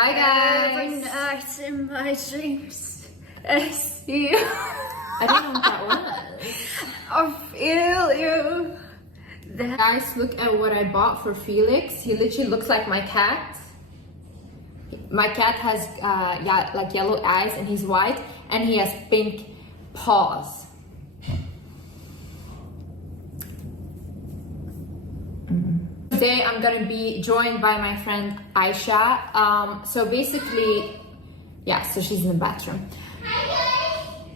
Hi guys! Every night in my dreams, I see you. I didn't know what that was. I feel you. Guys, look at what I bought for Felix. He literally looks like my cat. My cat has like yellow eyes and he's white, and he has pink paws. Today I'm gonna be joined by my friend Aisha. So basically, yeah, so she's in the bathroom.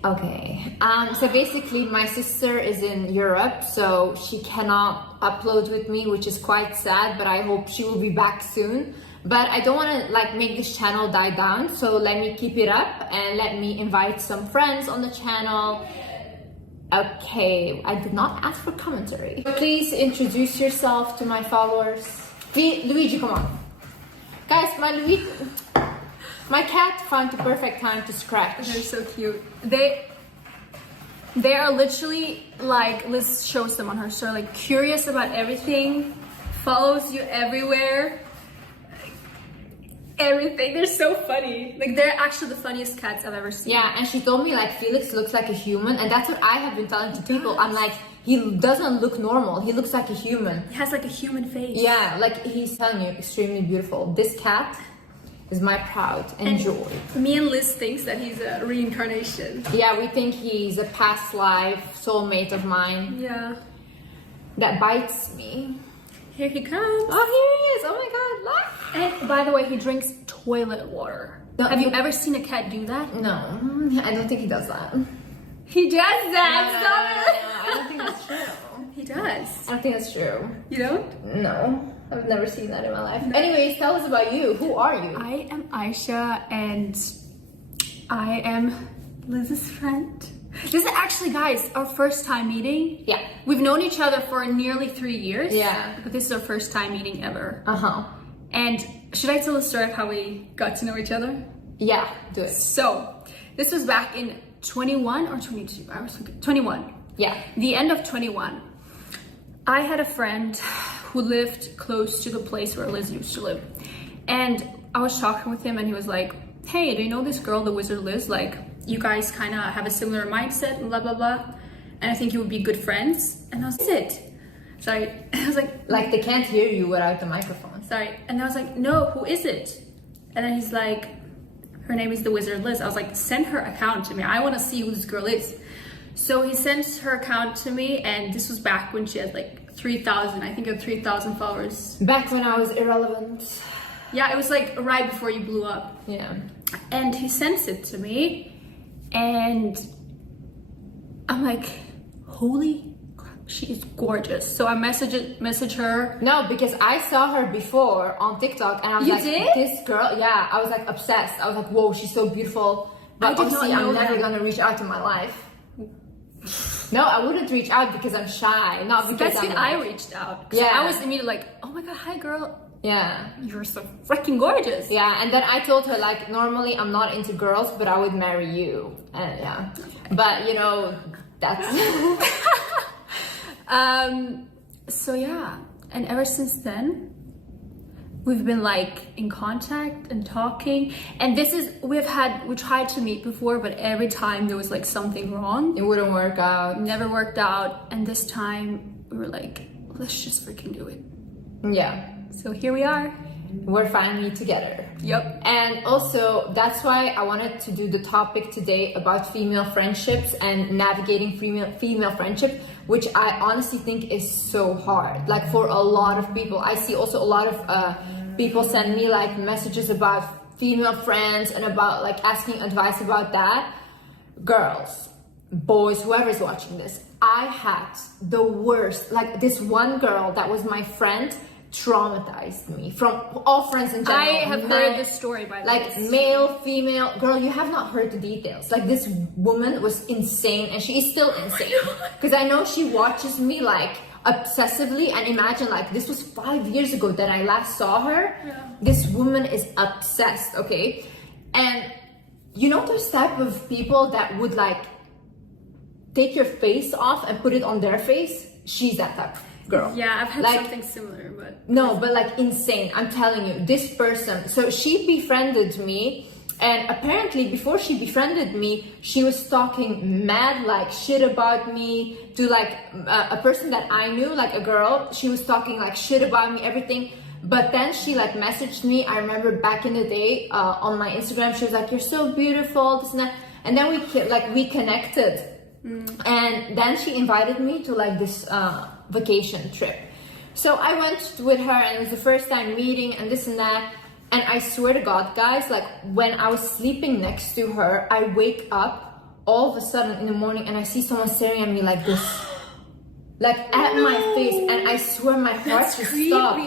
Okay, so basically my sister is in Europe, so she cannot upload with me, which is quite sad, but I hope she will be back soon. But I don't want to like make this channel die down, so let me keep it up and let me invite some friends on the channel. Okay, I did not ask for commentary. Please introduce yourself to my followers. Luigi, come on. Guys, my cat found the perfect time to scratch. They're so cute. They are literally like, Liz shows them on her story, like curious about everything, follows you everywhere. Everything. They're so funny. Like, they're actually the funniest cats I've ever seen. Yeah, and she told me like Felix looks like a human, and that's what I have been telling to people. I'm like, he doesn't look normal. He looks like a human. He has like a human face. Yeah, like he's telling you, extremely beautiful. This cat is my pride and joy. Me and Liz thinks that he's a reincarnation. Yeah, we think he's a past life soulmate of mine. Yeah. That bites me. Here he comes. Oh, here he is. Oh my god, look. And by the way, he drinks toilet water. Have you ever seen a cat do that? No, I don't think he does that. He does that. No, I don't think that's true. He does. I don't think that's true. You don't? No, I've never seen that in my life. Anyways, tell us about you. Who are you? I am Aisha, and I am Liz's friend. This is actually, guys, our first time meeting. Yeah. We've known each other for nearly 3 years. Yeah. But this is our first time meeting ever. Uh-huh. And should I tell the story of how we got to know each other? Yeah, do it. So, this was back in 21 or 22? I was thinking 21. Yeah. The end of 21. I had a friend who lived close to the place where Liz used to live. And I was talking with him and he was like, hey, do you know this girl, Thewizardliz? Like, you guys kind of have a similar mindset and blah, blah, blah. And I think you would be good friends. And I was like, is it? Sorry. I was like they can't hear you without the microphone. Sorry. And I was like, no, who is it? And then he's like, her name is Thewizardliz. I was like, send her account to me. I want to see who this girl is. So he sent her account to me, and this was back when she had like 3,000, I think, of 3,000 followers. Back when I was irrelevant. Yeah, it was like right before you blew up. Yeah. And he sends it to me, and I'm like, holy crap, she is gorgeous. So I message her. No, because I saw her before on TikTok, and I was You like, did? this girl, yeah, I was like obsessed. I was like, whoa, she's so beautiful. But obviously, I'm never gonna reach out to my life. No, I wouldn't reach out because I'm shy, not because that's when I reached out. Yeah. I was immediately like, oh my god, hi girl. Yeah. You're so freaking gorgeous. Yeah, and then I told her like, normally I'm not into girls, but I would marry you. And yeah, but you know, that's. So yeah, and ever since then, we've been like in contact and talking. And this is, we tried to meet before, but every time there was like something wrong. It wouldn't work out. Never worked out. And this time we were like, let's just freaking do it. Yeah. So here we are. We're finally together. Yep. And also, that's why I wanted to do the topic today about female friendships and navigating female friendship, which I honestly think is so hard. Like for a lot of people, I see also a lot of people send me like messages about female friends and about like asking advice about that. Girls, boys, whoever's watching this, I had the worst. Like this one girl that was my friend traumatized me, from all friends in general. I have heard this story, by the way. Like male, female, girl, you have not heard the details. Like this woman was insane, and she is still insane. Because I know she watches me like obsessively, and imagine like this was 5 years ago that I last saw her. Yeah. This woman is obsessed, okay? And you know those type of people that would like take your face off and put it on their face? She's that type. girl. Yeah, I've had like, something similar, but no, but like insane. I'm telling you, this person. So she befriended me, and apparently before she befriended me, she was talking mad like shit about me to like a person that I knew, like a girl. She was talking like shit about me, everything. But then she like messaged me. I remember back in the day on my Instagram, she was like, "You're so beautiful," this and that. And then we connected, and then she invited me to like this vacation trip. So I went with her, and it was the first time meeting, and this and that. And I swear to God, guys, like when I was sleeping next to her, I wake up all of a sudden in the morning, and I see someone staring at me like this, like at my face, and I swear my heart just stopped.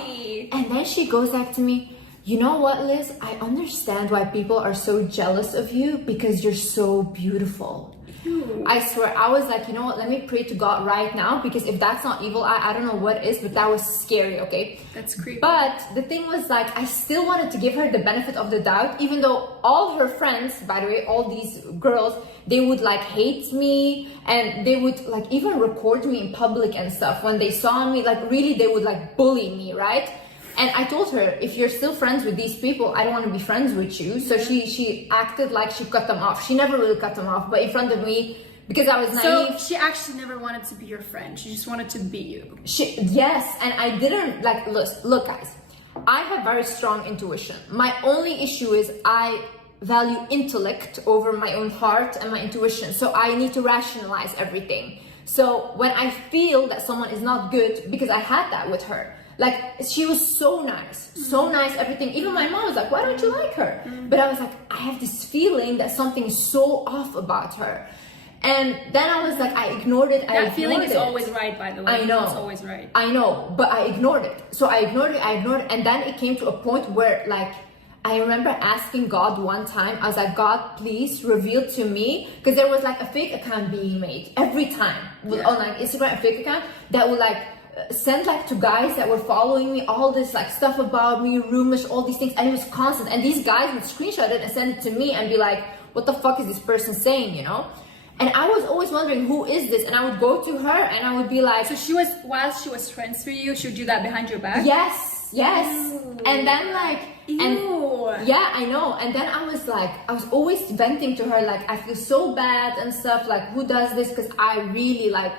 And then she goes back to me, "You know what, Liz? I understand why people are so jealous of you, because you're so beautiful." Ew. I swear, I was like, you know what, let me pray to God right now, because if that's not evil, I don't know what is, but that was scary, okay? That's creepy. But the thing was, like, I still wanted to give her the benefit of the doubt, even though all her friends, by the way, all these girls, they would like hate me, and they would like even record me in public and stuff when they saw me, like really they would like bully me, right? And I told her, if you're still friends with these people, I don't want to be friends with you. So she acted like she cut them off. She never really cut them off, but in front of me, because I was naive. So she actually never wanted to be your friend. She just wanted to be you. Yes, and I didn't like, look guys, I have very strong intuition. My only issue is I value intellect over my own heart and my intuition. So I need to rationalize everything. So when I feel that someone is not good, because I had that with her. Like, she was so nice, everything. Even my mom was like, "Why don't you like her?" But I was like, I have this feeling that something is so off about her. And then I was like, I ignored it. That feeling is always right, by the way. I know. It's always right. I know, but I ignored it. So I ignored it. And then it came to a point where, like, I remember asking God one time, I was like, "God, please reveal to me," because there was like a fake account being made every time on like Instagram, a fake account that would like send like to guys that were following me all this like stuff about me, rumors, all these things, and it was constant. And these guys would screenshot it and send it to me and be like, "What the fuck is this person saying?" You know? And I was always wondering, who is this? And I would go to her and I would be like, so while she was friends with you, she would do that behind your back? Yes. Ew. And then like, yeah, I know. And then I was like, I was always venting to her, like, I feel so bad and stuff, like, who does this? Because I really like,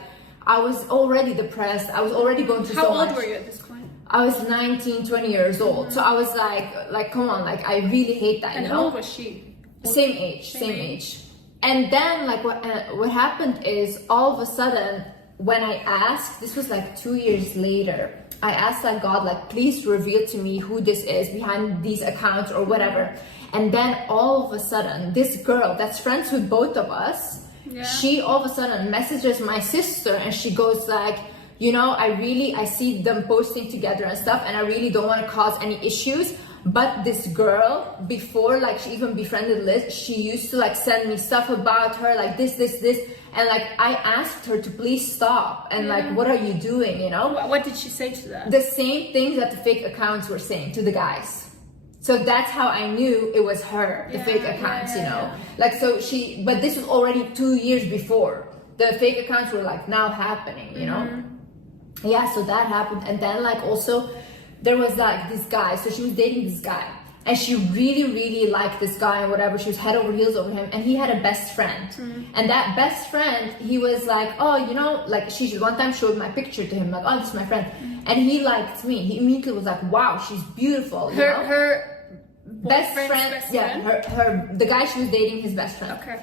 I was already depressed. I was already going through so much. How old were you at this point? I was 19, 20 years old. So I was like, come on, like, I really hate that, and you know? how old was she? Same age. And then, like, what happened is, all of a sudden, when I asked, this was like 2 years later, I asked like, "God, like, please reveal to me who this is behind these accounts or whatever." And then all of a sudden, this girl that's friends with both of us, she all of a sudden messages my sister, and she goes like, "You know, I see them posting together and stuff, and I really don't want to cause any issues. But this girl, before like she even befriended Liz, she used to like send me stuff about her, like this. And like I asked her to please stop. And like, what are you doing, you know?" What did she say to that? The same things that the fake accounts were saying to the guys. So that's how I knew it was her, the fake accounts, you know? Like, so but this was already 2 years before. The fake accounts were like now happening, you know? Yeah, so that happened. And then like also, there was like this guy, so she was dating this guy, and she really liked this guy and whatever. She was head over heels over him, and he had a best friend. And that best friend, he was like, "Oh, you know," like she one time showed my picture to him, like, "Oh, this is my friend," and he liked me. He immediately was like, "Wow, she's beautiful." You know? Her best friend, the guy she was dating, his best friend. Okay.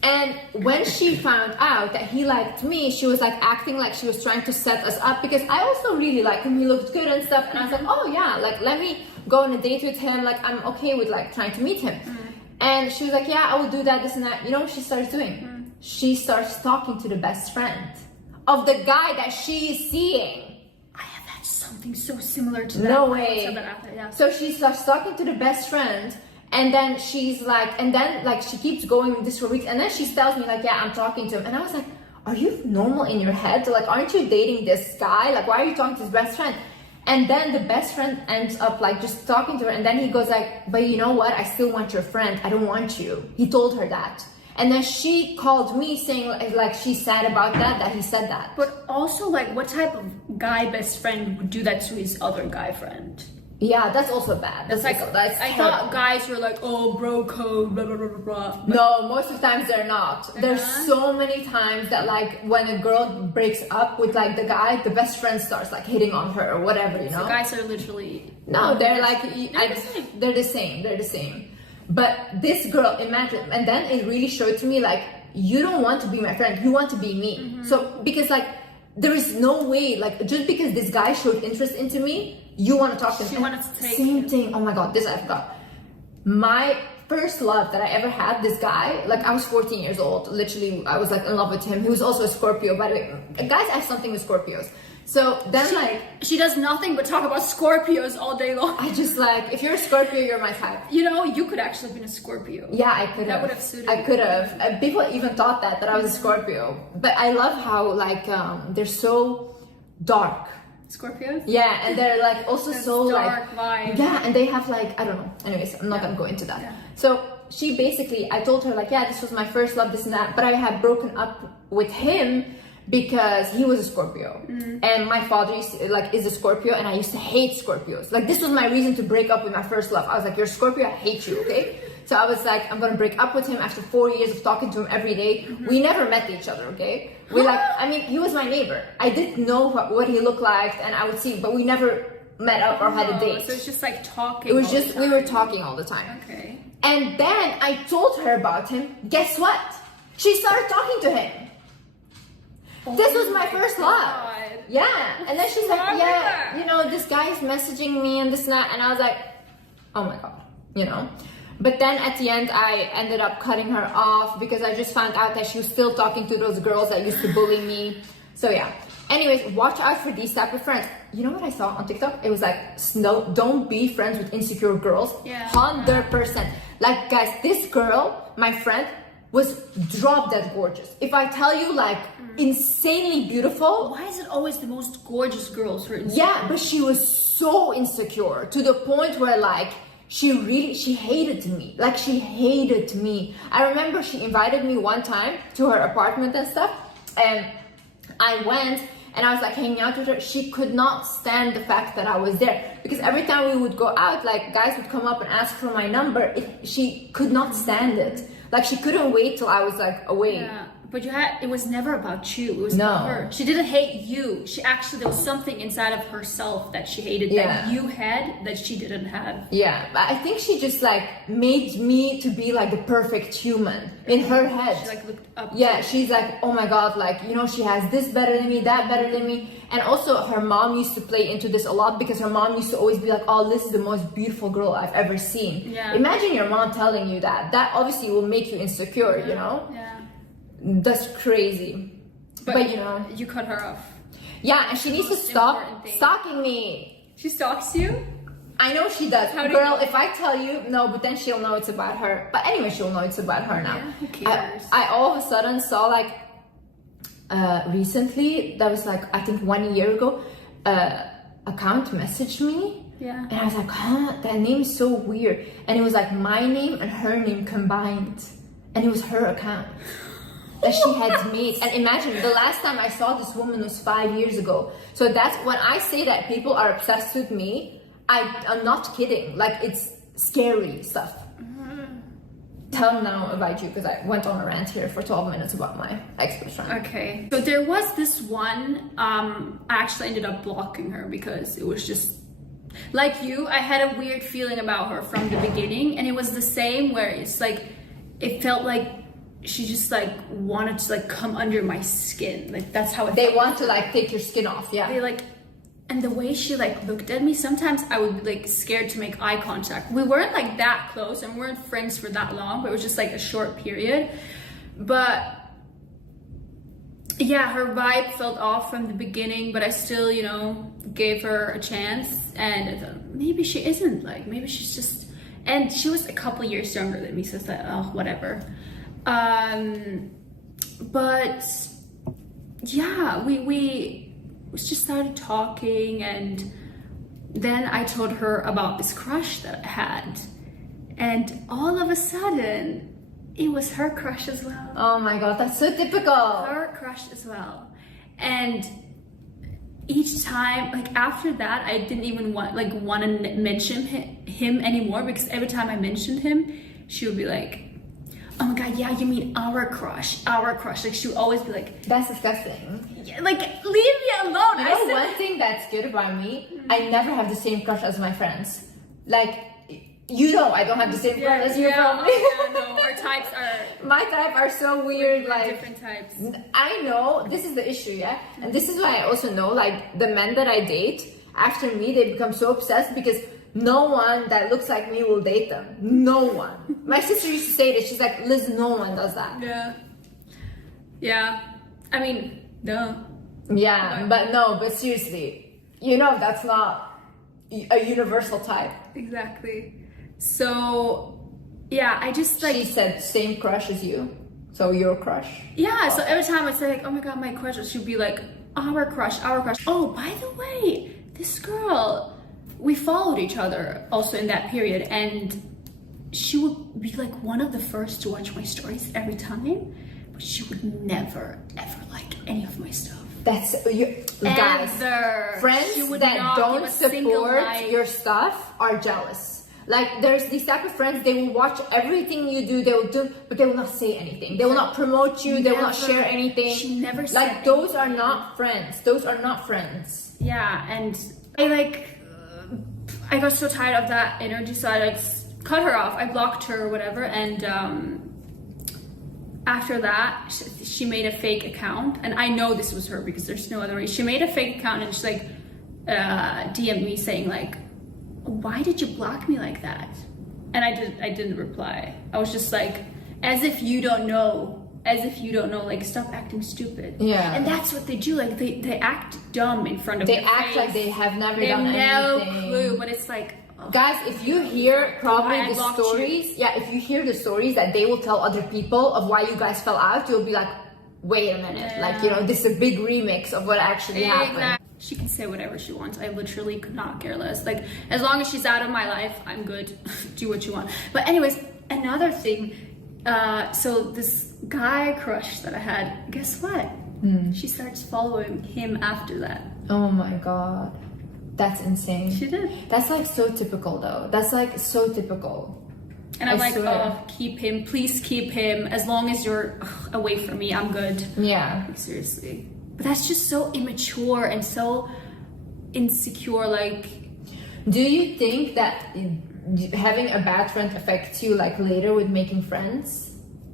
And when she found out that he liked me, she was like acting like she was trying to set us up, because I also really like him. He looked good and stuff. And I was like, "Oh yeah, like let me go on a date with him. Like I'm okay with like trying to meet him." And she was like, "Yeah, I will do that, this and that." You know what she starts doing? She starts talking to the best friend of the guy that she is seeing. I have had something so similar to that. No way. Yeah. So she starts talking to the best friend. And then she's like, she keeps going with this for weeks. And then she tells me like, "Yeah, I'm talking to him." And I was like, "Are you normal in your head? Like, aren't you dating this guy? Like, why are you talking to his best friend?" And then the best friend ends up like just talking to her. And then he goes like, "But you know what? I still want your friend. I don't want you." He told her that. And then she called me saying like she's sad about that he said that. But also, like, what type of guy best friend would do that to his other guy friend? Yeah, that's also bad. That's like, also, that's I thought guys were like, oh, bro code, blah, blah, blah, blah, blah. No, most of the times they're not. There's so many times that like when a girl breaks up with like the guy, the best friend starts like hitting on her or whatever, you know? So guys are literally... No, they're like, they're the same. But this girl, imagine, and then it really showed to me like, you don't want to be my friend, you want to be me. So, because like, there is no way, like, just because this guy showed interest into me, you want to talk to him. She wanted to take Same him. thing. Oh my God, this I forgot. My first love that I ever had, this guy, like I was 14 years old. Literally, I was like in love with him. He was also a Scorpio, by the way. Guys, I have something with Scorpios. So then she does nothing but talk about Scorpios all day long. I just like, if you're a Scorpio, you're my type. You know, you could actually have been a Scorpio. Yeah, I could have. That would have suited I could have. People even thought that I was a Scorpio. But I love how like they're so dark. Scorpios? Yeah, and they're like also so dark like vibe. yeah, and they have like I don't know. Anyways, I'm not gonna go into that. Yeah. So she basically, I told her like, yeah, this was my first love, this and that, but I had broken up with him because he was a Scorpio, and my father is a Scorpio, and I used to hate Scorpios. Like this was my reason to break up with my first love. I was like, you're a Scorpio, I hate you, okay? So I was like, I'm gonna break up with him after 4 years of talking to him every day. We never met each other, okay? We like, I mean, he was my neighbor. I didn't know what he looked like, and I would see, but we never met up or had a date. So it's just like talking. It was just, we were talking all the time. Okay. And then I told her about him. Guess what? She started talking to him. This was my first love. Yeah. And then she's like, yeah, you know, this guy is messaging me and this and that. And I was like, oh my God, you know. But then at the end, I ended up cutting her off because I just found out that she was still talking to those girls that used to bully me. So yeah. Anyways, watch out for these type of friends. You know what I saw on TikTok? It was like, no, don't be friends with insecure girls. Yeah. 100%. Like, guys, this girl, my friend, was drop dead gorgeous. If I tell you, like, insanely beautiful. Why is it always the most gorgeous girls who are insecure? Yeah, but she was so insecure to the point where, like, she hated me. Like, she hated me. I remember she invited me one time to her apartment and stuff, and I went and I was like hanging out with her. She could not stand the fact that I was there, because every time we would go out, like guys would come up and ask for my number. She could not stand it. Like she couldn't wait till I was like away. Yeah. But it was never about you. It was No. about her. She didn't hate you. She actually, there was something inside of herself that she hated that you had that she didn't have. Yeah, but I think she just like made me to be like the perfect human in her head. She like looked up. Yeah, she's like, oh my God, like, you know, she has this better than me, that better than me. And also her mom used to play into this a lot, because her mom used to always be like, oh, this is the most beautiful girl I've ever seen. Yeah. Imagine your mom telling you that. That obviously will make you insecure, you know? Yeah. That's crazy. But you know. You cut her off. Yeah, and she needs to Most stop important thing. stalking me. She stalks you? I know she does. How do Girl, you- if I tell you, no, but then she'll know it's about her. But anyway, she'll know it's about her now. Yeah, who cares? I all of a sudden saw like, recently, that was like, I think 1 year ago, account messaged me. Yeah. And I was like, huh, that name is so weird. And it was like my name and her name combined. And it was her account that she had made. And imagine, the last time I saw this woman was 5 years ago. So that's when I say that people are obsessed with me, I'm not kidding. Like, it's scary stuff. Tell now about you, because I went on a rant here for 12 minutes about my ex-best friend. Okay. So there was this one, I actually ended up blocking her because it was just, like you, I had a weird feeling about her from the beginning, and it was the same where it's like, it felt like she just like wanted to like come under my skin. Like that's how it They felt. want to like take your skin off, yeah. They like, and the way she like looked at me, sometimes I would be like scared to make eye contact. We weren't like that close and we weren't friends for that long, but it was just like a short period. But yeah, her vibe felt off from the beginning, but I still, you know, gave her a chance. And I thought, maybe she isn't, like, maybe she's just, and she was a couple years younger than me, so it's like, oh, whatever. But yeah, we just started talking, and then I told her about this crush that I had, and all of a sudden it was her crush as well. Oh my god, that's so typical. Her crush as well. And each time, like after that, I didn't even want to mention him anymore, because every time I mentioned him, she would be like, oh my god, yeah, you mean our crush. Like she would always be like, that's disgusting. yeah, like leave me alone. You know, one thing that's good about me, I never have the same crush as my friends. Like, you know, I don't have the same crush as you probably. No, our types are my type are so weird, like different types. I know this is the issue, yeah, and this is why I also know, like, the men that I date after me, they become so obsessed because no one that looks like me will date them. No one. My sister used to say that. She's like, Liz, no one does that. Yeah. I mean, duh. Yeah, but seriously, you know, that's not a universal type. Exactly. So, yeah, I just like... She said same crush as you, so your crush. Yeah, so every time I say like, oh my god, my crush, she'd be like, our crush. Oh, by the way, this girl, we followed each other also in that period, and she would be like one of the first to watch my stories every time, but she would never, ever like any of my stuff. That's you guys. Friends that don't support your stuff are jealous. Like, there's these type of friends, they will watch everything you do, they will do, but they will not say anything. They will not promote you, they will not share anything. She never said like, those are not friends. Those are not friends. Yeah, and I got so tired of that energy, so I like cut her off. I blocked her or whatever, and after that, she made a fake account, and I know this was her because there's no other way. She made a fake account, and she's like DM'd me saying like, why did you block me like that? And I didn't reply. I was just like, as if you don't know, like, stop acting stupid. Yeah. And that's what they do, like they act dumb in front of They your act face. like they have never They done have anything. no clue, but it's like, guys, if you hear probably the stories, if you hear the stories that they will tell other people of why you guys fell out, you'll be like, wait a minute, like, you know, this is a big remix of what actually happened. She can say whatever she wants. I literally could not care less. Like, as long as she's out of my life, I'm good. Do what you want. But anyways, another thing. So this guy crush that I had, guess what? She starts following him after that. Oh my god. That's insane. She did. That's like so typical though. That's like so typical. And I'm like, swear. oh, keep him. Please keep him. As long as you're away from me, I'm good. Yeah. Like, seriously. But that's just so immature and so insecure. Like, do you think that having a bad friend affects you like later with making friends?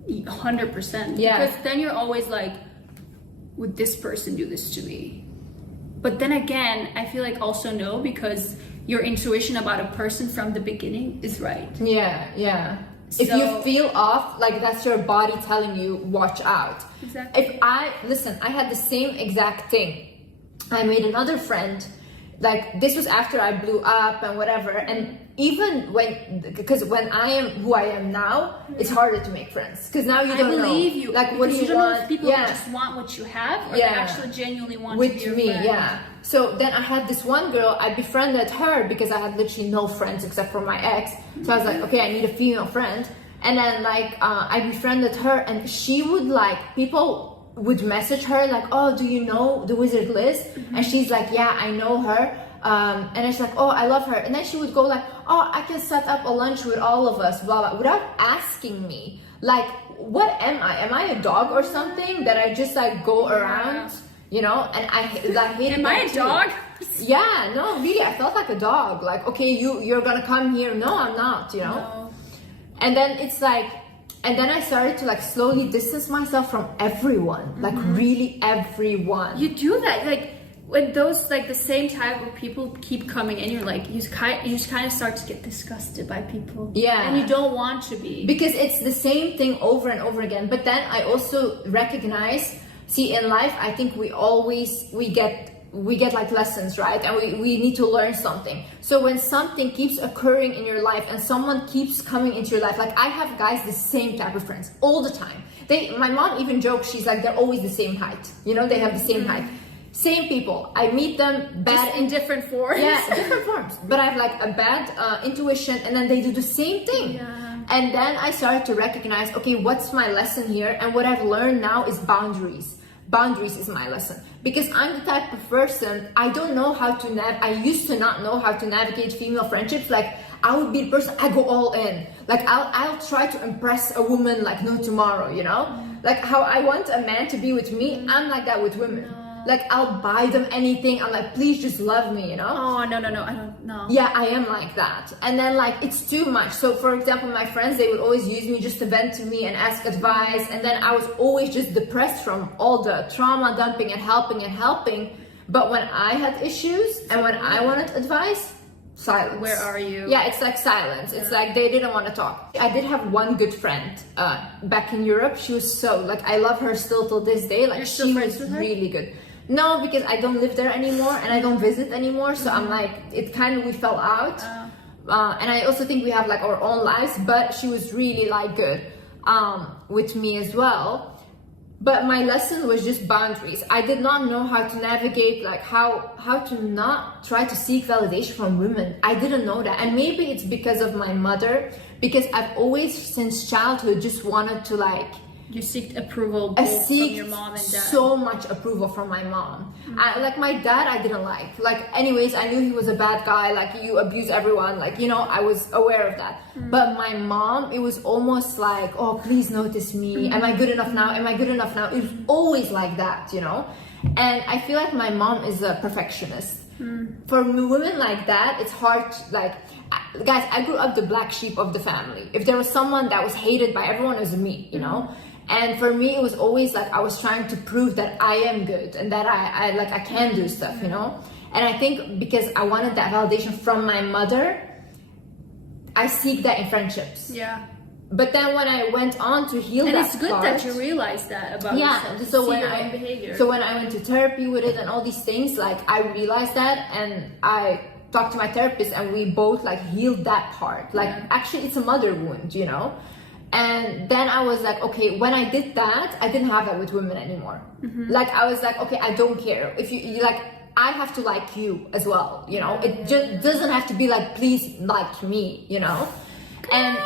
100%. Yeah. Because then you're always like, would this person do this to me? But then again, I feel like also no, because your intuition about a person from the beginning is right. Yeah. If you feel off, like, that's your body telling you, watch out. Exactly. I had the same exact thing. I made another friend, like, this was after I blew up and whatever, and even because when I am who I am now, it's harder to make friends, because now you don't know. I believe you. Like, what do you don't want? know if people just want what you have, or they actually genuinely want to be your friend. Yeah. So then I had this one girl, I befriended her because I had literally no friends except for my ex. So I was like, okay, I need a female friend. And then like, I befriended her, and she would like, people would message her like, oh, do you know Thewizardliz? And she's like, yeah, I know her. And it's like, oh, I love her. And then she would go like, oh, I can set up a lunch with all of us, blah, blah, without asking me. Like, what am I? Am I a dog or something that I just like go around? You know, and I hated Am I a dog? Yeah, no, really, I felt like a dog. Like, okay, you're gonna come here. No, I'm not, you know? No. And then it's like, and then I started to like slowly distance myself from everyone. Like, really everyone. You do that, like, when those, like, the same type of people keep coming in, you're like, you just kind of start to get disgusted by people. Yeah. And you don't want to be. Because it's the same thing over and over again. But then I also recognize, see, in life, I think we get like lessons, right? And we need to learn something. So when something keeps occurring in your life and someone keeps coming into your life, like, I have guys the same type of friends all the time. My mom even jokes, she's like, they're always the same height. You know, they have the same height. Same people. I meet them bad Just in different forms. Yeah, different forms. But I have like a bad intuition, and then they do the same thing. Yeah. And then I started to recognize, okay, what's my lesson here? And what I've learned now is boundaries. Boundaries is my lesson, because I'm the type of person, I don't know how to I used to not know how to navigate female friendships. Like, I would be the person, I go all in. Like, I'll try to impress a woman like no tomorrow, you know? Like how I want a man to be with me, I'm like that with women. Like, I'll buy them anything. I'm like, please just love me, you know? Oh, no, I don't know. Yeah, I am like that. And then like, it's too much. So for example, my friends, they would always use me just to vent to me and ask advice. And then I was always just depressed from all the trauma dumping and helping. But when I had issues and when I wanted advice, silence. Where are you? Yeah, it's like silence. It's like they didn't want to talk. I did have one good friend back in Europe. She was so, like, I love her still till this day. Like, You're still she friends was with her? really good. No, because I don't live there anymore and I don't visit anymore. So I'm like, it kind of, we fell out. And I also think we have like our own lives, but she was really like good with me as well. But my lesson was just boundaries. I did not know how to navigate, like how to not try to seek validation from women. I didn't know that. And maybe it's because of my mother, because I've always since childhood just wanted to like, you seek approval both from your mom and dad. So much approval from my mom. Like my dad, I didn't like. Like, anyways, I knew he was a bad guy. Like, you abuse everyone. Like, you know, I was aware of that. But my mom, it was almost like, oh, please notice me. Am I good enough now? Am I good enough now? It was always like that, you know? And I feel like my mom is a perfectionist. For women like that, it's hard to, like, guys, I grew up the black sheep of the family. If there was someone that was hated by everyone, it was me, you know? And for me, it was always like I was trying to prove that I am good and that I can do stuff, you know? And I think because I wanted that validation from my mother, I seek that in friendships. Yeah. But then when I went on to heal and that it's good part, that you realized that about yourself. So See when your own behavior. So when I went to therapy with it and all these things, like I realized that, and I talked to my therapist and we both like healed that part. Like actually it's a mother wound, you know? And then I was like, okay, when I did that, I didn't have that with women anymore. Like, I was like, okay, I don't care. If you like, I have to like you as well, you know? It just doesn't have to be like, please like me, you know? And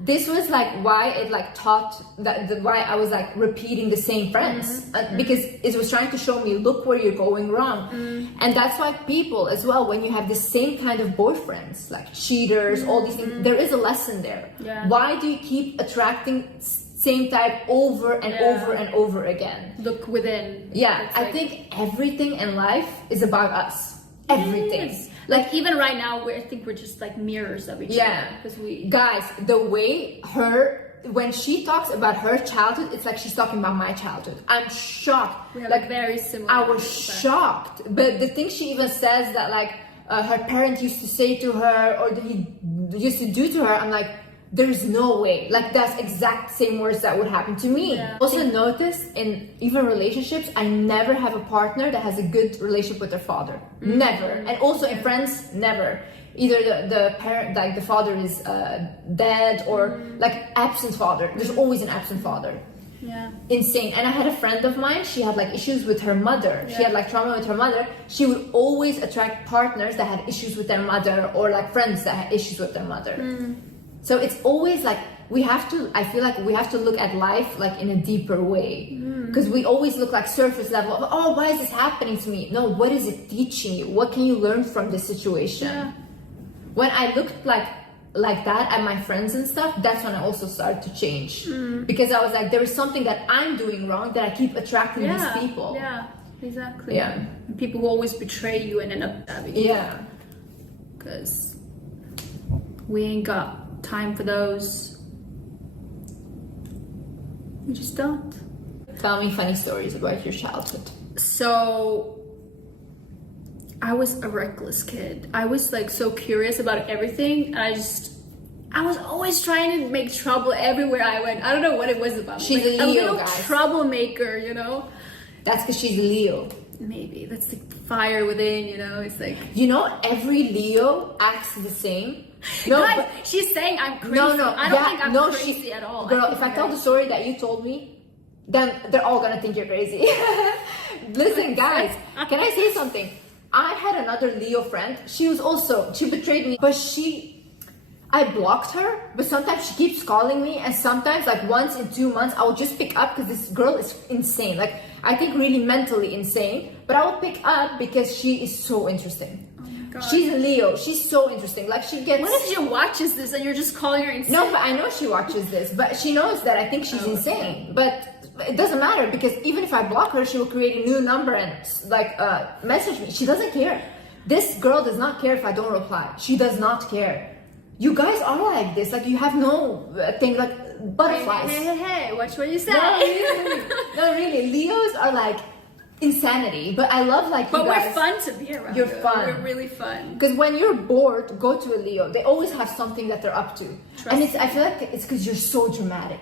this was like why it like taught that why I was like repeating the same friends because it was trying to show me, look where you're going wrong. And that's why people as well, when you have the same kind of boyfriends, like cheaters, all these things, there is a lesson there. Why do you keep attracting same type over and over and over again? Look within. I think everything in life is about us. Everything. Yes. Like even right now, I think we're just like mirrors of each other. Because guys, the way when she talks about her childhood, it's like she's talking about my childhood. I'm shocked. We have like very similar. I was shocked. But the thing she even says that like her parent used to say to her or that he used to do to her, I'm like, there's no way. Like that's exact same words that would happen to me. Also notice in even relationships, I never have a partner that has a good relationship with their father. Never. And also in friends, never. Either the parent, like the father is dead or like absent father. There's always an absent father. Insane. And I had a friend of mine, she had like issues with her mother. She had like trauma with her mother. She would always attract partners that had issues with their mother or like friends that had issues with their mother. So it's always like I feel like we have to look at life like in a deeper way, because we always look like surface level of, oh, why is this happening to me? No, what is it teaching you? What can you learn from this situation? When I looked like that at my friends and stuff, that's when I also started to change, because I was like, there is something that I'm doing wrong that I keep attracting these people. Exactly. And people who always betray you and end up stabbing you. Because we ain't got time for those. We just don't. Tell me funny stories about your childhood. So I was a reckless kid. I was like so curious about everything. I was always trying to make trouble everywhere I went. I don't know what it was about. She's like, a Leo, little guys. Troublemaker, you know. That's because she's a Leo. Maybe that's the fire within, you know. It's like, you know, every Leo acts the same. No, guys, but she's saying I'm crazy. no, I don't think I'm crazy at all. Girl, if I tell the story that you told me, then they're all gonna think you're crazy. Listen, guys, can I say something? I had another Leo friend. She betrayed me, but I blocked her, but sometimes she keeps calling me, and sometimes like once in 2 months, I will just pick up because this girl is insane. Like, I think really mentally insane, but I will pick up because she is so interesting. God. She's a Leo. She's so interesting. Like, she gets... What if she watches this and you're just calling her insane? No, but I know she watches this, but she knows that I think she's insane. But it doesn't matter, because even if I block her, she will create a new number and like message me. She doesn't care. This girl does not care if I don't reply. She does not care. You guys are like this. Like, you have no thing, like butterflies. Hey, watch what you say. No, really. Leos are like insanity, but I love like but you guys. we're fun to be around. You're fun. We're really fun. Because when you're bored, go to a Leo. They always have something that they're up to. And I feel like it's because you're so dramatic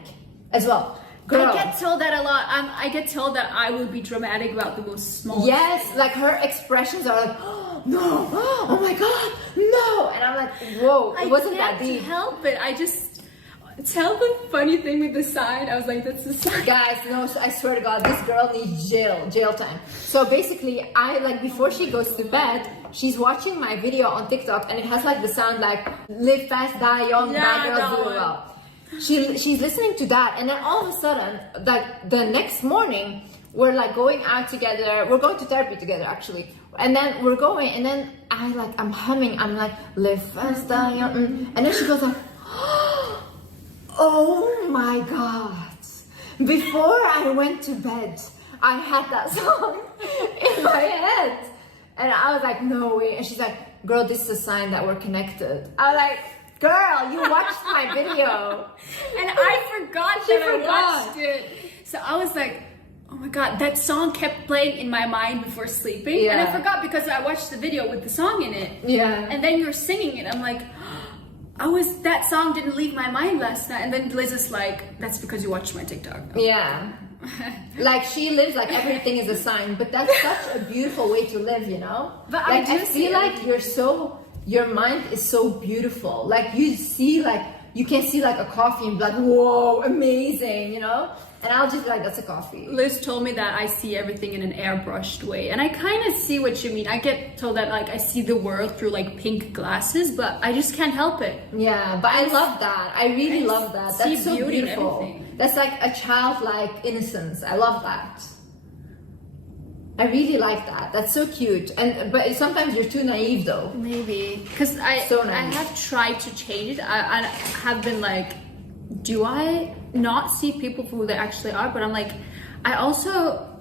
as well. Girl. I get told that a lot. I get told that I will be dramatic about the most small. Yes, things. Like her expressions are like, oh, no, oh my god, no, and I'm like, whoa, it wasn't that deep. I can't help it. I just tell the funny thing with the sign. I was like, that's the sign. Guys, no, I swear to God, this girl needs jail time. So basically, I like before she goes to bed, she's watching my video on TikTok, and it has like the sound like live fast, die young, bad girls do it well. She's listening to that, and then all of a sudden, like the next morning, we're like going out together. We're going to therapy together, actually. And then we're going, and then I'm humming. I'm like, live fast, die young. And then she goes like, oh my God. Before I went to bed, I had that song in my head. And I was like, no way. And she's like, girl, this is a sign that we're connected. I was like, girl, you watched my video. And I forgot I watched it. So I was like, oh my God, that song kept playing in my mind before sleeping. Yeah. And I forgot because I watched the video with the song in it. Yeah. And then you were singing it. I'm like, that song didn't leave my mind last night. And then Liz is like, that's because you watched my TikTok. Yeah. Like, she lives like everything is a sign, but that's such a beautiful way to live, you know? But like, I feel like your mind is so beautiful. Like, you can see like a coffee and be like, whoa, amazing, you know? And I'll just be like, that's a coffee. Liz told me that I see everything in an airbrushed way. And I kind of see what you mean. I get told that like I see the world through like pink glasses, but I just can't help it. Yeah, but I love that. I really love that. That's so beautiful. That's like a childlike innocence. I love that. I really like that. That's so cute. But sometimes you're too naive though. Maybe. Because I have tried to change it. I have been like, do I not see people for who they actually are? But I'm like, I also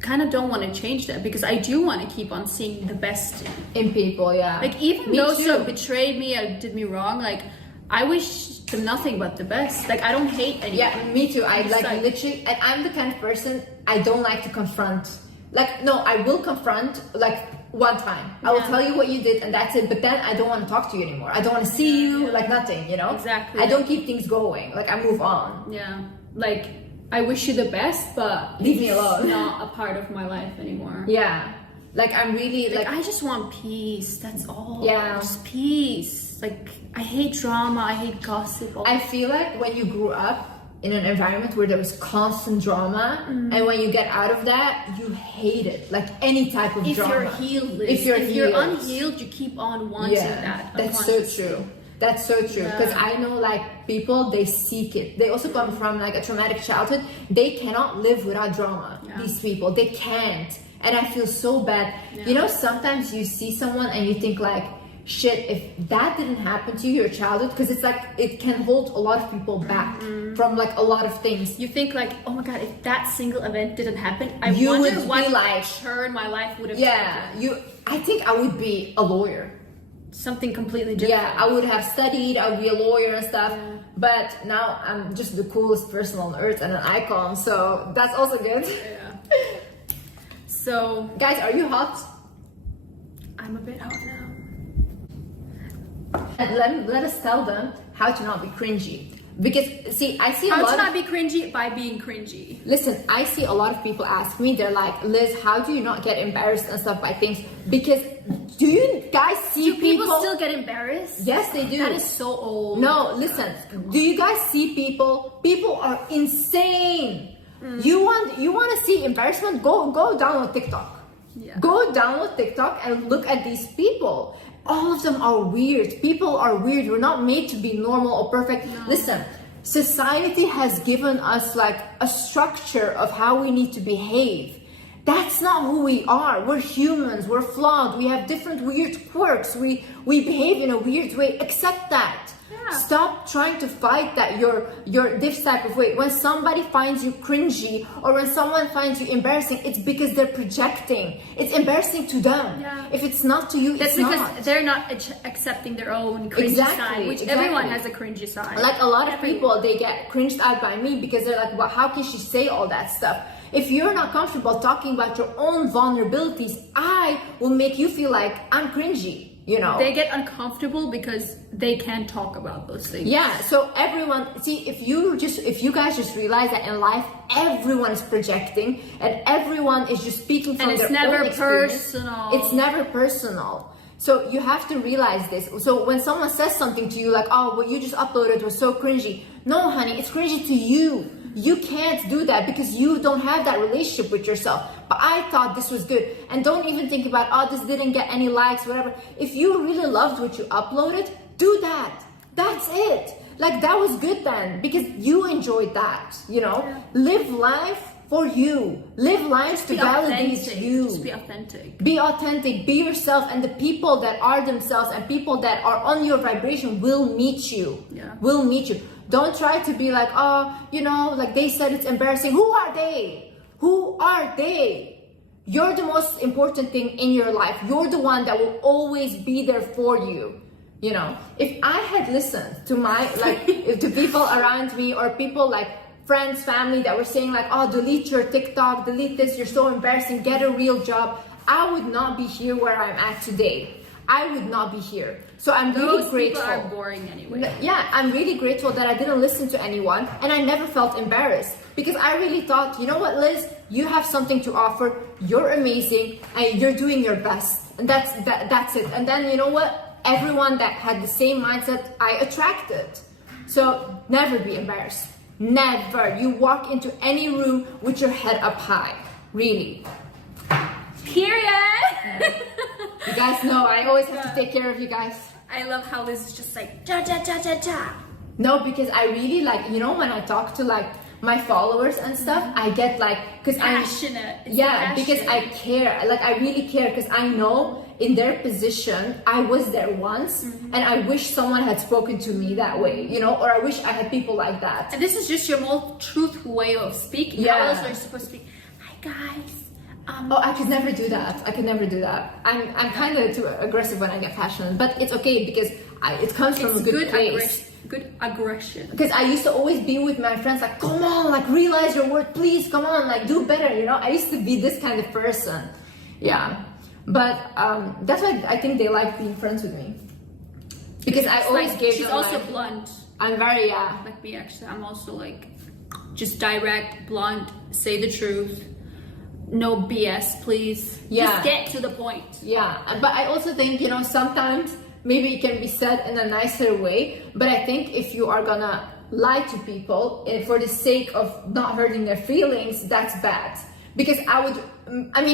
kind of don't want to change that, because I do want to keep on seeing the best in people. Yeah, like even those who betrayed me or did me wrong, like I wish them nothing but the best. Like, I don't hate anyone. Yeah, me too. I like literally, and I'm the kind of person, I don't like to confront. Like, no, I will confront like one time. I will tell you what you did and that's it. But then I don't want to talk to you anymore. I don't want to see you, like nothing, you know? Exactly. I don't keep things going. Like, I move on. Yeah. Like, I wish you the best, but leave me alone. Not a part of my life anymore. Yeah. Like, I'm really like I just want peace. That's all. Yeah. Just peace. Like, I hate drama. I hate gossip. I feel like when you grew up in an environment where there was constant drama, and when you get out of that, you hate it. Like, any type of drama. If you're healed, if you're unhealed, you keep on wanting that. That's so true. That's so true. Because I know, like, people, they seek it. They also come from like a traumatic childhood. They cannot live without drama. These people, they can't. And I feel so bad. You know, sometimes you see someone and you think like, shit, if that didn't happen to you, your childhood, because it's like, it can hold a lot of people back from like a lot of things. You think like, oh my God, if that single event didn't happen, I you wonder would what be like, turn my life would have taken. I think I would be a lawyer. Something completely different. Yeah, I would have studied, I would be a lawyer and stuff. But now I'm just the coolest person on earth and an icon, so that's also good. Yeah. So, guys, are you hot? I'm a bit hot now. And let us tell them how to not be cringy. Because, see, I see how to not be cringy by being cringy. Listen, I see a lot of people ask me, they're like, Liz, how do you not get embarrassed and stuff by things? Because, do you guys see people still get embarrassed? Yes, they do. That is so old. No, listen, do you guys see people? People are insane. You want to see embarrassment? Go download TikTok. Yeah. Go download TikTok and look at these people. All of them are weird. People are weird. We're not made to be normal or perfect. No. Listen, society has given us like a structure of how we need to behave. That's not who we are. We're humans. We're flawed. We have different weird quirks. We behave in a weird way. Accept that. Yeah. Stop trying to fight that you're this type of way. When somebody finds you cringy or when someone finds you embarrassing, it's because they're projecting. It's embarrassing to them. Yeah. If it's not to you, that's it's because not. They're not accepting their own cringy side, which everyone has a cringy side. Like a lot of people, they get cringed out by me because they're like, well, how can she say all that stuff? If you're not comfortable talking about your own vulnerabilities, I will make you feel like I'm cringy. You know, they get uncomfortable because they can't talk about those things. Yeah, so everyone, see, if you guys just realize that in life everyone is projecting and everyone is just speaking from their own experience. Personal. It's never personal. So you have to realize this. So when someone says something to you like, oh, what you just uploaded was so cringy. No, honey, it's cringy to you. You can't do that because you don't have that relationship with yourself. But I thought this was good. And don't even think about, oh, this didn't get any likes, whatever. If you really loved what you uploaded, do that. That's it. Like, that was good then because you enjoyed that, you know? Yeah. Live life for you. Live lives to validate you. Just be authentic. Be authentic. Be yourself. And the people that are themselves and people that are on your vibration will meet you. Yeah. Will meet you. Don't try to be like, oh, you know, like they said it's embarrassing. Who are they? Who are they? You're the most important thing in your life. You're the one that will always be there for you. You know, if I had listened to my, like, to people around me or people like friends, family that were saying like, oh, delete your TikTok, delete this, you're so embarrassing, get a real job, I would not be here where I'm at today. I would not be here. So I'm really grateful. Those people are boring anyway. Yeah, I'm really grateful that I didn't listen to anyone and I never felt embarrassed because I really thought, you know what, Liz, you have something to offer. You're amazing and you're doing your best. And that's it. And then you know what? Everyone that had the same mindset, I attracted. So never be embarrassed. Never. You walk into any room with your head up high. Really. Period. Yeah. You guys know I always have to take care of you guys. I love how this is just like ja ja ja ja ja. No, because I really like, you know, when I talk to like my followers and stuff, I get like, because I'm passionate. Yeah, because I care. Like I really care because I know in their position, I was there once and I wish someone had spoken to me that way, you know, or I wish I had people like that. And this is just your most truthful way of speaking. Yeah. How else are you supposed to speak? Hi guys. Oh, I could never do that. I could never do that. I'm kind of too aggressive when I get passionate, but it's okay because it comes from a good place. Good aggression. Because I used to always be with my friends like, come on, like realize your worth, please, come on, like do better, you know. I used to be this kind of person. Yeah, but that's why I think they like being friends with me because I always like, gave. She's them, also like, blunt. I'm very like me actually. I'm also like just direct, blunt, say the truth. No BS, please. Yeah. Just get to the point. Yeah, but I also think, you know, sometimes maybe it can be said in a nicer way, but I think if you are gonna lie to people for the sake of not hurting their feelings, that's bad. Because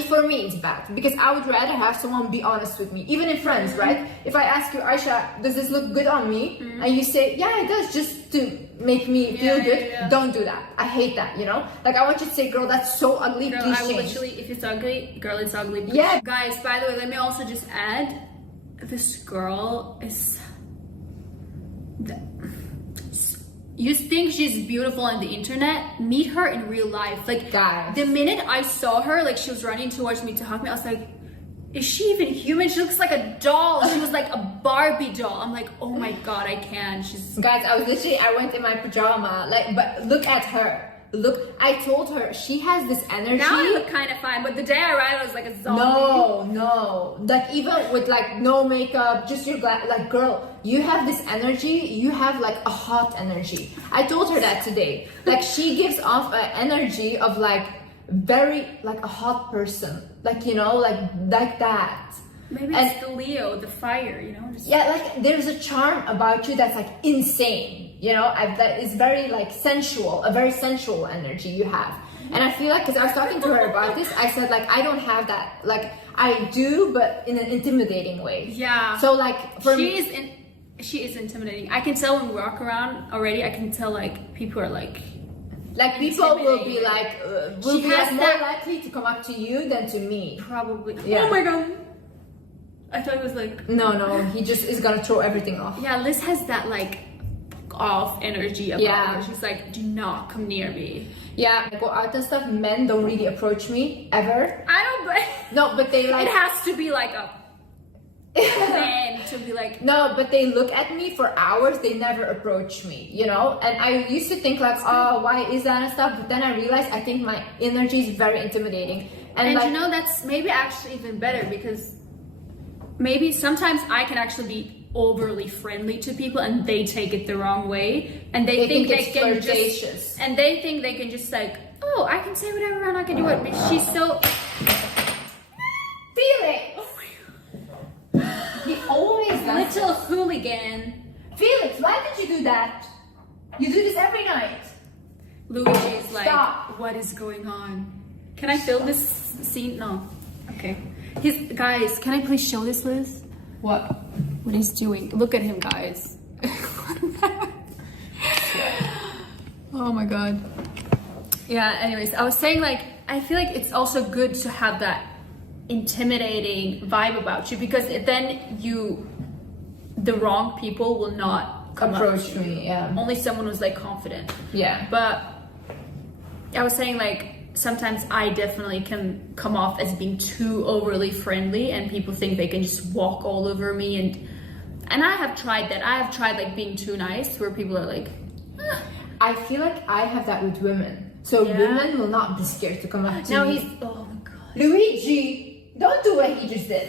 for me it's bad because I would rather have someone be honest with me, even in friends, right? If I ask you, Aisha, does this look good on me? And you say, yeah, it does, just to make me feel good. Don't do that. I hate that, you know? Like I want you to say, girl, that's so ugly, girl, please I will change. literally, if it's ugly, girl, it's ugly. Please. Yeah. Guys, by the way, let me also just add, this girl is... You think she's beautiful on the internet? Meet her in real life. Like, guys, the minute I saw her, like she was running towards me to hug me, I was like, is she even human? She looks like a doll. She was like a Barbie doll. I'm like, oh my god, I can't. She's... Guys, I went in my pajama, like, but look at her. Look, I told her she has this energy. Now I look kind of fine, but the day I arrived, I was like a zombie. No, like even with like no makeup, just your like, girl, you have this energy. You have like a hot energy. I told her that today. Like she gives off an energy of like very like a hot person, like, you know, like that. Maybe it's the Leo, the fire, you know. Yeah, like there's a charm about you that's like insane. You know, that is very like sensual, a very sensual energy you have. And I feel like, because I was talking to her about this, I said like, I don't have that. Like, I do, but in an intimidating way. Yeah. So like, for me, she is intimidating. I can tell when we walk around already. I can tell like people are like people will be like, will be like more that likely to come up to you than to me. probably. Yeah. Oh my god. I thought it was like No, he just is gonna throw everything off. yeah. Liz has that like off energy about Yeah. her. She's like, do not come near me. Yeah, I go out and stuff. Men don't really approach me ever. I don't. But No, but they like. it has to be like a man to be like. No, but they look at me for hours. They never approach me, you know. And I used to think like, oh, why is that and stuff. But then I realized I think my energy is very intimidating. And like, you know, that's maybe actually even better because maybe sometimes I can actually be overly friendly to people and they take it the wrong way and they think they it's can flirtatious. just and they think they can just like, oh, I can say whatever and I can do it. But she's so Felix. He always does. little hooligan. Felix, why did you do that? You do this every night. Luigi's like, Stop. what is going on? Can I film this scene? No. Okay. Guys, can I please show this, Liz? What? What he's doing. Look at him, guys. Oh my god. Yeah, anyways, I was saying like, I feel like it's also good to have that intimidating vibe about you because then the wrong people will not come Approach up to you. me, yeah. Only someone who's like confident. Yeah. But I was saying like, sometimes I definitely can come off as being too overly friendly and people think they can just walk all over me and I have tried that. I have tried like being too nice where people are like, ah. I feel like I have that with women. So Yeah. women will not be scared to come up to Now me. he's, oh my god. Luigi, don't do what he just did.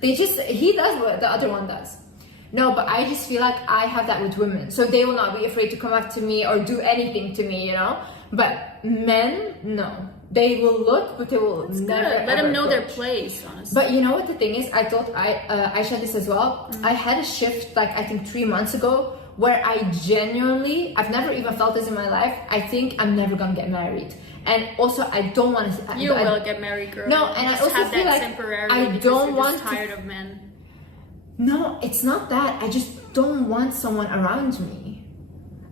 He does what the other one does. No, but I just feel like I have that with women. So they will not be afraid to come up to me or do anything to me, you know? But men, no. They will look, but they will never. Good. Let ever them know their approach. place, honestly. But you know what the thing is? I thought I shared this as well. I had a shift like I think 3 months ago where I genuinely, I've never even felt this in my life. I think I'm never gonna get married. And also I don't want to. You will get married, girl. No, You and I just also have feel that like temporarily I because don't you're want just tired of men. No, it's not that. I just don't want someone around me.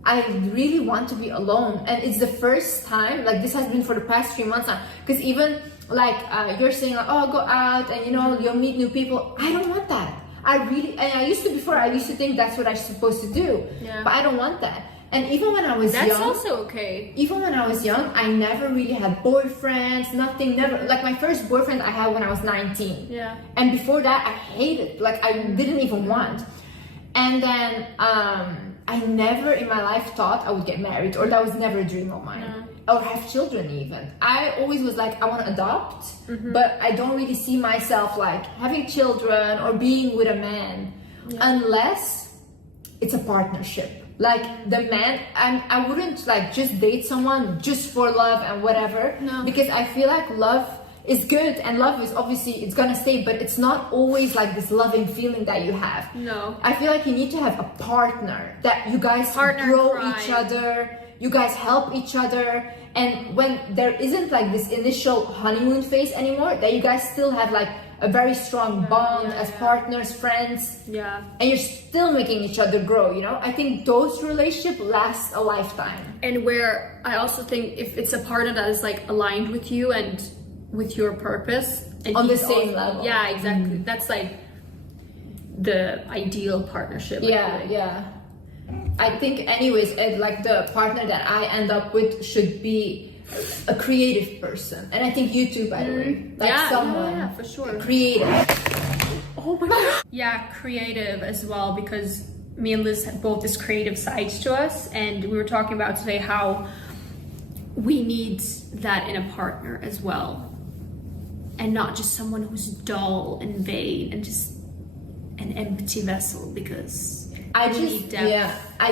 I really want to be alone. And it's the first time, like this has been for the past 3 months now. Because even like you're saying like, oh, go out and you know, you'll meet new people. I don't want that. And I used to before, I used to think that's what I'm supposed to do. Yeah. But I don't want that. And even when I was That's young. also okay. Even when I was young, I never really had boyfriends, nothing, never. Like my first boyfriend I had when I was 19. Yeah. And before that, I hated, like I didn't even want. And then I never in my life thought I would get married, or that was never a dream of mine. Or have children even. I always was like, I want to adopt, but I don't really see myself like having children or being with a man unless it's a partnership. Like the man, I wouldn't like just date someone just for love and whatever. No. Because I feel like love is good and love is obviously it's gonna stay, but it's not always like this loving feeling that you have. No. I feel like you need to have a partner that you guys grow each other, you guys help each other, and when there isn't like this initial honeymoon phase anymore, that you guys still have like a very strong bond as partners, friends, and you're still making each other grow, you know? I think those relationships last a lifetime. And where I also think if it's a partner that is like aligned with you and with your purpose and on the he's same also, level. Yeah, exactly. That's like the ideal partnership. Yeah. I think anyways, like the partner that I end up with should be a creative person, and I think you too, by the way, like someone for sure, creative. Oh my god. Yeah, creative as well, because me and Liz have both this creative sides to us, and we were talking about today how we need that in a partner as well, and not just someone who's dull and vain and just an empty vessel, because I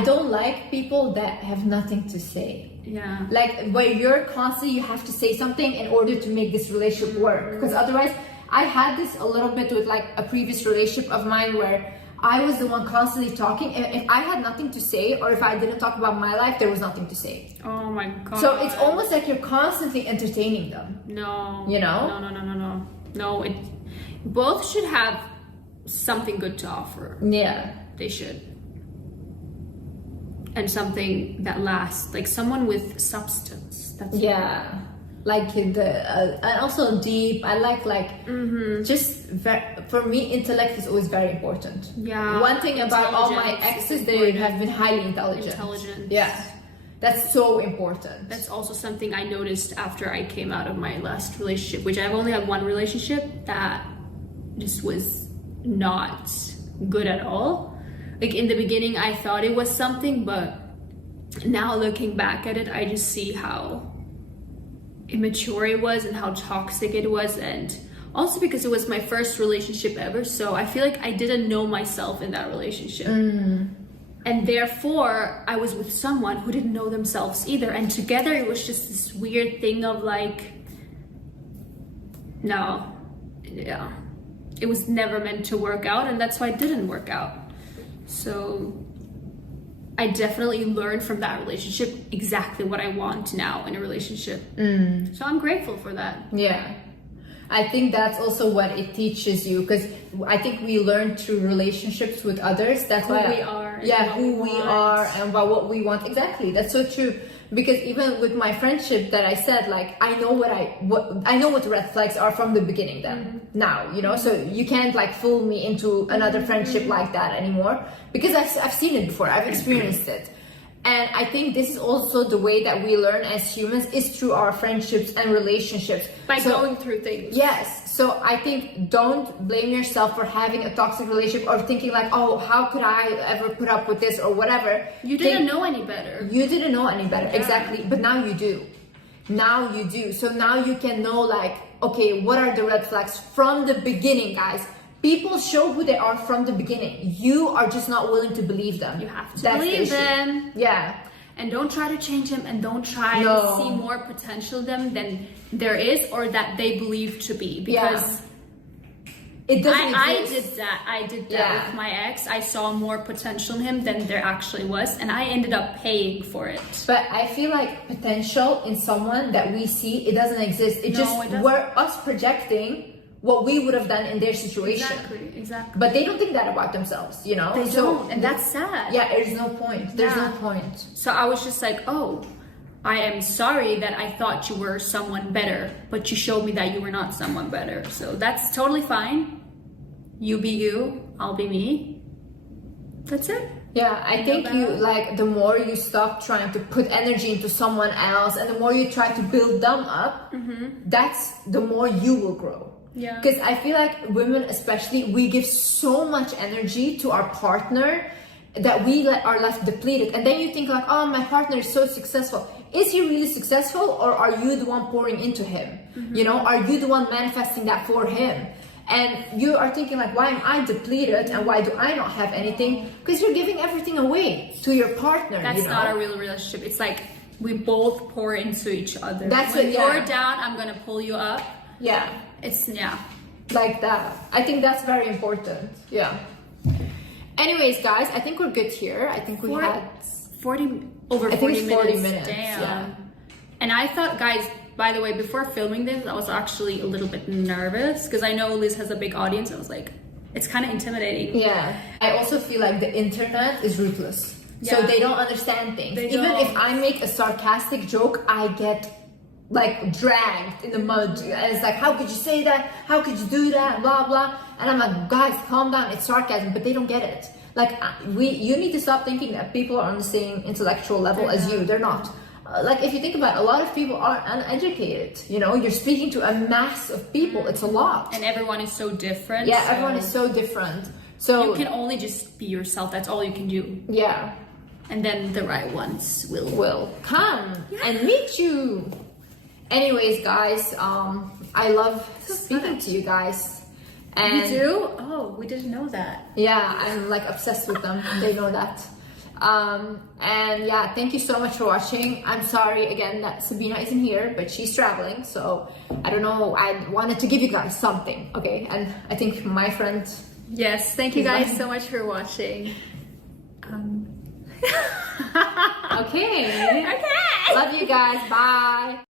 don't like people that have nothing to say. Yeah. Like where you're constantly, you have to say something in order to make this relationship work. Because otherwise, I had this a little bit with like a previous relationship of mine where I was the one constantly talking. If I had nothing to say, or if I didn't talk about my life, there was nothing to say. Oh my god. So it's almost like you're constantly entertaining them. No. You know? No, it both should have something good to offer. Yeah. They should. And something that lasts, like someone with substance. That's like and also deep. I like for me, intellect is always very important. Yeah. One thing about all my exes, they have been highly intelligent. Yeah, that's so important. That's also something I noticed after I came out of my last relationship, which I've only had one relationship that just was not good at all. Like in the beginning, I thought it was something, but now looking back at it, I just see how immature it was and how toxic it was, and also because it was my first relationship ever, so I feel like I didn't know myself in that relationship, and therefore I was with someone who didn't know themselves either, and together it was just this weird thing of like, it was never meant to work out, and that's why it didn't work out. So I definitely learned from that relationship exactly what I want now in a relationship. So I'm grateful for that. Yeah. I think that's also what it teaches you, because I think we learn through relationships with others. That's who why we are. Who we are and about what we want. Exactly. That's so true. Because even with my friendship that I said, like, I know what the red flags are from the beginning then. Now, you know, so you can't like fool me into another friendship like that anymore, because I've seen it before. I've experienced it. And I think this is also the way that we learn as humans, is through our friendships and relationships. By going through things. Yes. So I think don't blame yourself for having a toxic relationship or thinking like, oh, how could I ever put up with this or whatever. You didn't know any better. You didn't know any better. Yeah. Exactly. But now you do. Now you do. So now you can know like, okay, what are the red flags from the beginning, guys? People show who they are from the beginning. You are just not willing to believe them. You have to believe them. Yeah. And don't try to change them, and don't try to see more potential in them than there is or that they believe to be. Because it doesn't I did that with my ex. I saw more potential in him than there actually was, and I ended up paying for it. But I feel like potential in someone that we see, it doesn't exist. We're us projecting what we would have done in their situation. Exactly. But they don't think that about themselves, you know? They don't, and that's sad. Yeah, there's no point. There's no point. So I was just like, oh, I am sorry that I thought you were someone better, but you showed me that you were not someone better. So that's totally fine. You be you, I'll be me. That's it. Yeah, I think the more you stop trying to put energy into someone else and the more you try to build them up, that's the more you will grow. Yeah. Because I feel like women especially, we give so much energy to our partner that we are left depleted. And then you think like, oh, my partner is so successful. Is he really successful, or are you the one pouring into him? You know, are you the one manifesting that for him? And you are thinking like, why am I depleted and why do I not have anything? Because you're giving everything away to your partner. That's not a real relationship. It's like we both pour into each other. That's when you're down, I'm gonna pull you up. Yeah. It's like that. I think that's very important. Yeah. Anyways, guys, I think we're good here. I think we had 40 minutes. Damn. Yeah. And I thought, guys, by the way, before filming this, I was actually a little bit nervous because I know Liz has a big audience. I was like, it's kind of intimidating. Yeah. I also feel like the internet is ruthless. Yeah. So they don't understand things. Even if I make a sarcastic joke, I get like dragged in the mud, and it's like, how could you say that? How could you do that? Blah blah. And I'm like, guys, calm down. It's sarcasm, but they don't get it. Like you need to stop thinking that people are on the same intellectual level as you. They're not. Like if you think about it, a lot of people are uneducated. You know, you're speaking to a mass of people. It's a lot, and everyone is so different. Yeah, everyone is so different. So you can only just be yourself. That's all you can do. Yeah, and then the right ones will come and meet you. Anyways, guys, I love speaking to you guys. And you do? Oh, we didn't know that. Yeah, I'm like obsessed with them. They know that. And yeah, thank you so much for watching. I'm sorry again that Sabina isn't here, but she's traveling. So I don't know. I wanted to give you guys something, okay? And I think my friend Yes, thank you guys so much for watching. Okay. Okay. Love you guys. Bye.